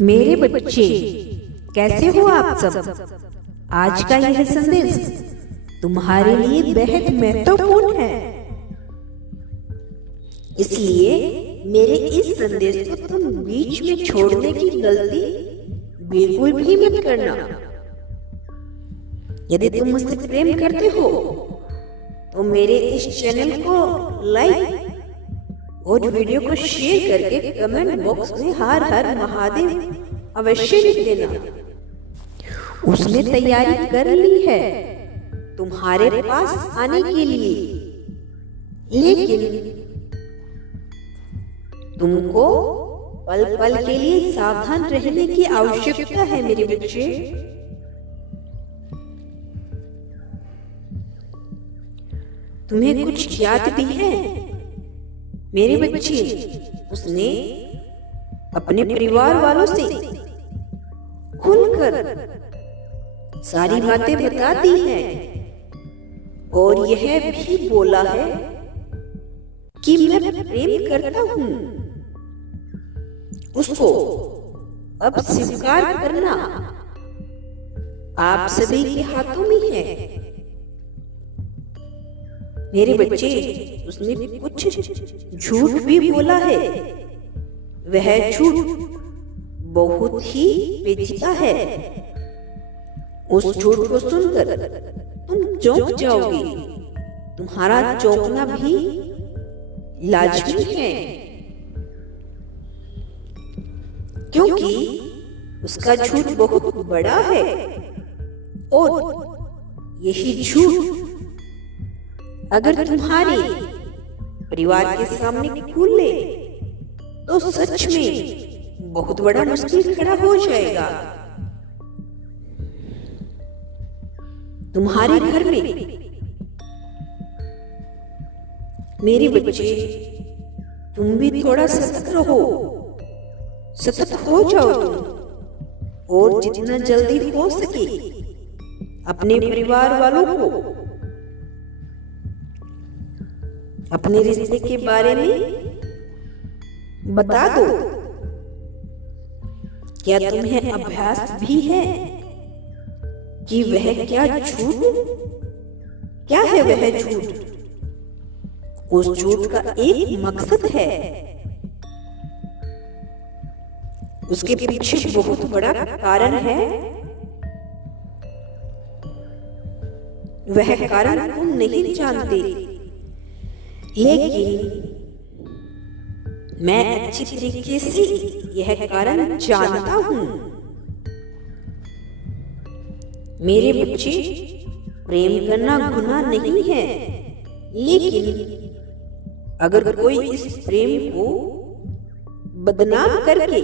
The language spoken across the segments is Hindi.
मेरे बच्चे, कैसे हो आप सब। आज का यह संदेश तुम्हारे लिए बेहद महत्वपूर्ण है, इसलिए मेरे इस संदेश को तुम बीच में छोड़ने की गलती बिल्कुल भी मत करना। यदि तुम मुझसे प्रेम करते हो तो मेरे इस चैनल को लाइक और वीडियो को शेयर करके कमेंट बॉक्स में हर हर महादेव अवश्य लिख देना। उसने तैयारी कर ली है तुम्हारे पास आने के लिए, लेकिन तुमको पल पल के लिए सावधान रहने की आवश्यकता है मेरे बच्चे। तुम्हें कुछ याद भी है मेरे बच्चे। उसने अपने परिवार वालों से खुलकर सारी बातें बता दी हैं और यह भी बोला है कि मैं प्रेम करता हूं। उसको अब स्वीकार करना आप सभी के हाथों में है मेरे बच्चे। उसने कुछ झूठ भी बोला है, वह झूठ बहुत ही पेचीदा है। उस झूठ को सुनकर तुम चौंक जाओगे। तुम्हारा चौंकना भी लाजमी है, क्योंकि उसका झूठ बहुत बड़ा है और यही झूठ अगर तुम्हारे परिवार के सामने खुले तो सच में बहुत बड़ा मुश्किल खड़ा हो जाएगा। तुम्हारे घर में मेरे बच्चे, तुम भी थोड़ा सतर्क रहो, सतर्क हो जाओ तुम, और जितना जल्दी हो सके अपने परिवार वालों को अपने रिश्ते के बारे में बता दो। क्या तुम्हें अभ्यास भी है कि वह क्या है वह झूठ? उस झूठ का एक मकसद है, उसके पीछे बहुत बड़ा कारण है। वह कारण तुम नहीं जानते, लेकिन मैं अच्छी तरीके से यह कारण जानता हूं। मेरे बच्चे, प्रेम करना गुनाह नहीं है, लेकिन अगर कोई इस प्रेम को बदनाम करके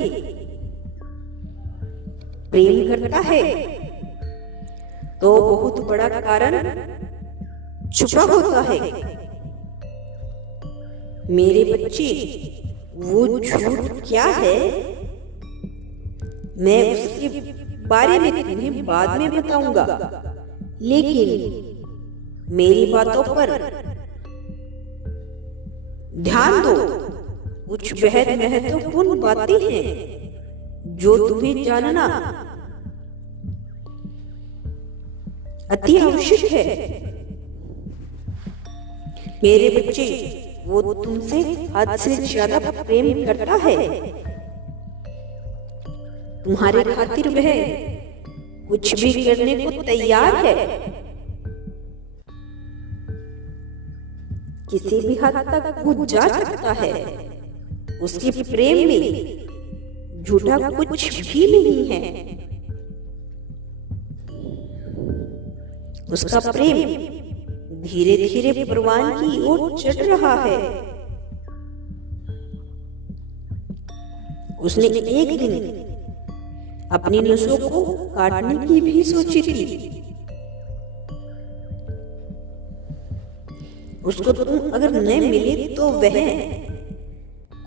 प्रेम करता है तो बहुत बड़ा कारण छुपा होता है मेरे बच्चे। वो झूठ क्या है मैं उसके बारे में तुम्हें बाद में बताऊंगा, लेकिन मेरी बातों पर ध्यान दो। कुछ बेहद महत्वपूर्ण बातें हैं जो तुम्हें जानना अति आवश्यक है मेरे बच्चे। वो तुमसे हद से ज्यादा प्रेम करता है। तुम्हारे खातिर वह कुछ भी करने को तैयार है। किसी भी हद तक वो जा सकता है। उसके प्रेम में झूठा कुछ भी नहीं है। उसका प्रेम धीरे धीरे परवान की ओर चढ़ रहा है। उसने एक दिन अपनी नसों को काटने की भी सोची थी। उसको तुम अगर न मिले तो वह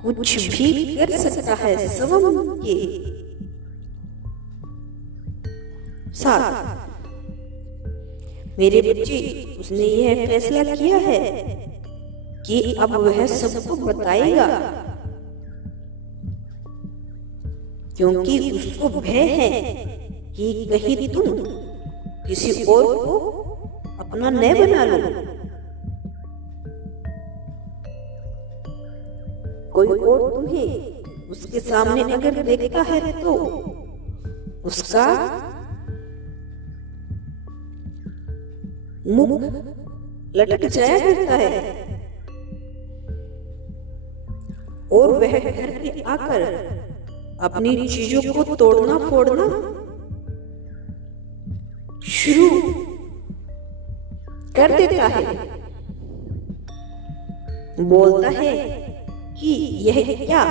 कुछ भी कर सकता है स्वयं के साथ। मेरे बच्चे, उसने यह फैसला किया है कि अब वह सबको बताएगा क्योंकि उसको भय है कि कहीं तुम किसी और को अपना न बना लो। कोई और तुम्हें उसके सामने अगर देखता है तो उसका मुख लटक जाया करता है और वह घर पे आकर अपनी चीजों को तोड़ना फोड़ना शुरू कर देता है। बोलता है कि यह क्या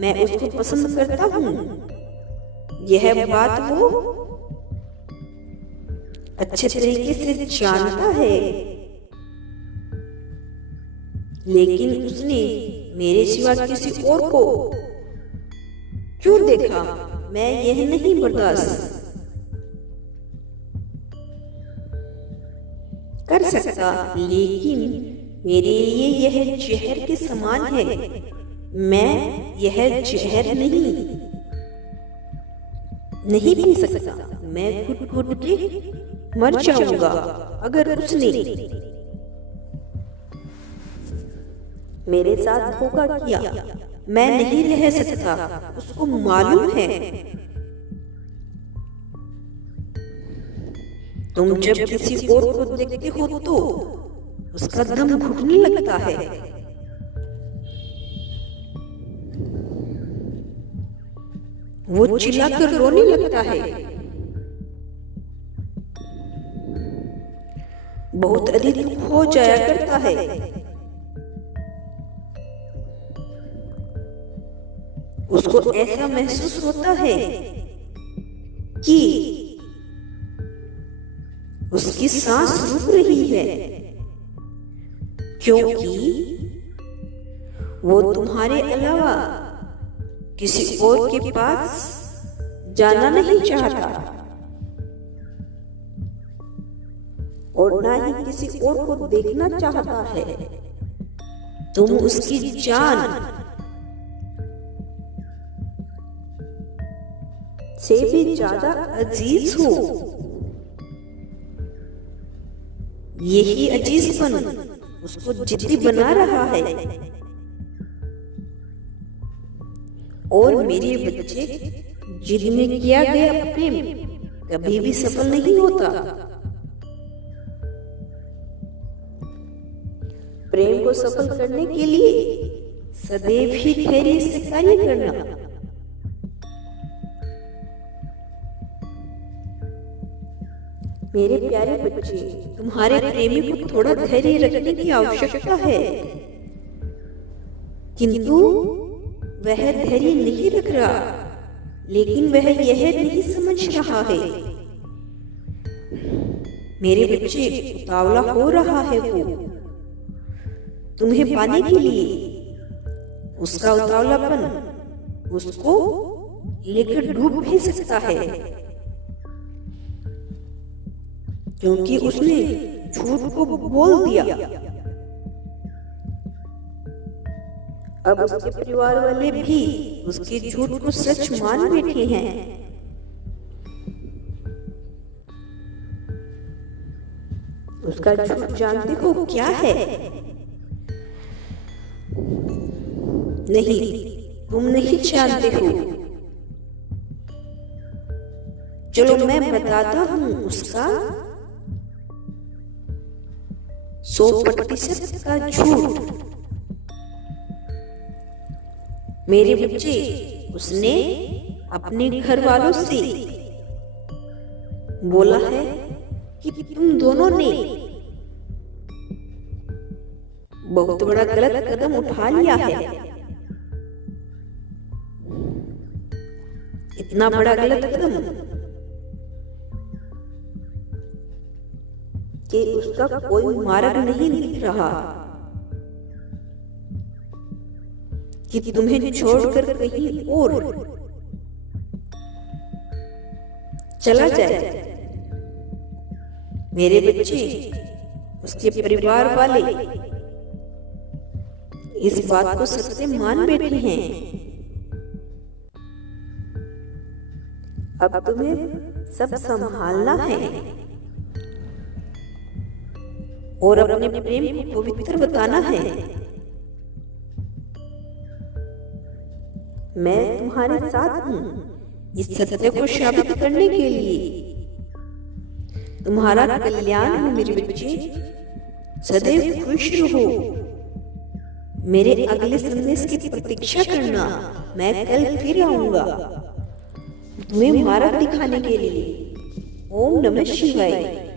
मैं उसको पसंद करता हूँ। यह बात वो अच्छे तरीके से जानता है, लेकिन उसने मेरे सिवा किसी और को क्यों देखा। मैं यह नहीं बर्दाश्त कर सकता, लेकिन मेरे लिए यह जहर के समान है। मैं यह जहर नहीं पी सकता। मैं घुट के मर जाऊंगा अगर उसने मेरे साथ धोखा किया। मैं नहीं रह सकता, उसको मालूम है। तुम जब किसी और को देखते हो तो उसका दम घुटने लगता है। वो चिल्लाकर रोने लगता है। बहुत अधिक हो जाया करता है। उसको ऐसा महसूस होता है कि उसकी सांस रुक रही है, क्योंकि वो तुम्हारे अलावा किसी और के पास जाना नहीं चाहता और ना ही किसी और को देखना चाहता है। तुम उसकी जान से भी ज्यादा अजीज हो। यही अजीजपन उसको जिद्दी बना रहा है। और मेरे बच्चे, जिद में किया गया प्रेम कभी भी सफल नहीं होता। प्रेम को सफल करने के लिए सदैव ही धैर्य से कार्य करना। मेरे प्यारे बच्चे, तुम्हारे प्रेमी को थोड़ा धैर्य रखने की आवश्यकता है, किंतु वह धैर्य नहीं रख रहा। लेकिन वह यह नहीं समझ रहा है। मेरे बच्चे, उतावला हो रहा है वो तुम्हें पाने के लिए। उसका उतावलापन उसको लेकर डूब भी सकता है, क्योंकि उसने झूठ को बोल दिया। अब उसके परिवार वाले भी उसके झूठ को सच मान बैठे हैं। उसका झूठ जानते हो क्या है? नहीं, तुम नहीं जानते हो। चलो मैं बताता हूँ। उसका 100% का झूठ। मेरे बच्चे, उसने अपने घर वालों से बोला है कि तुम दोनों ने बहुत बड़ा गलत कदम उठा लिया है। इतना बड़ा गलत कदम कि उसका कोई मार्ग नहीं दिख रहा कि तुम्हें छोड़कर कहीं और चला जाए। मेरे बच्चे, उसके परिवार वाले इस बात को सच से मान बैठे हैं। अब तुम्हें सब संभालना है और अपने प्रेम को पवित्र बताना है। मैं तुम्हारे साथ हूँ इस सत्य को साबित करने के लिए। तुम्हारा कल्याण हो मेरे बच्चे, सदैव खुश रहो। मेरे अगले संदेश की प्रतीक्षा करना, मैं कल फिर आऊंगा तुम्हें मार्ग दिखाने के लिए। ओम नमः शिवाय।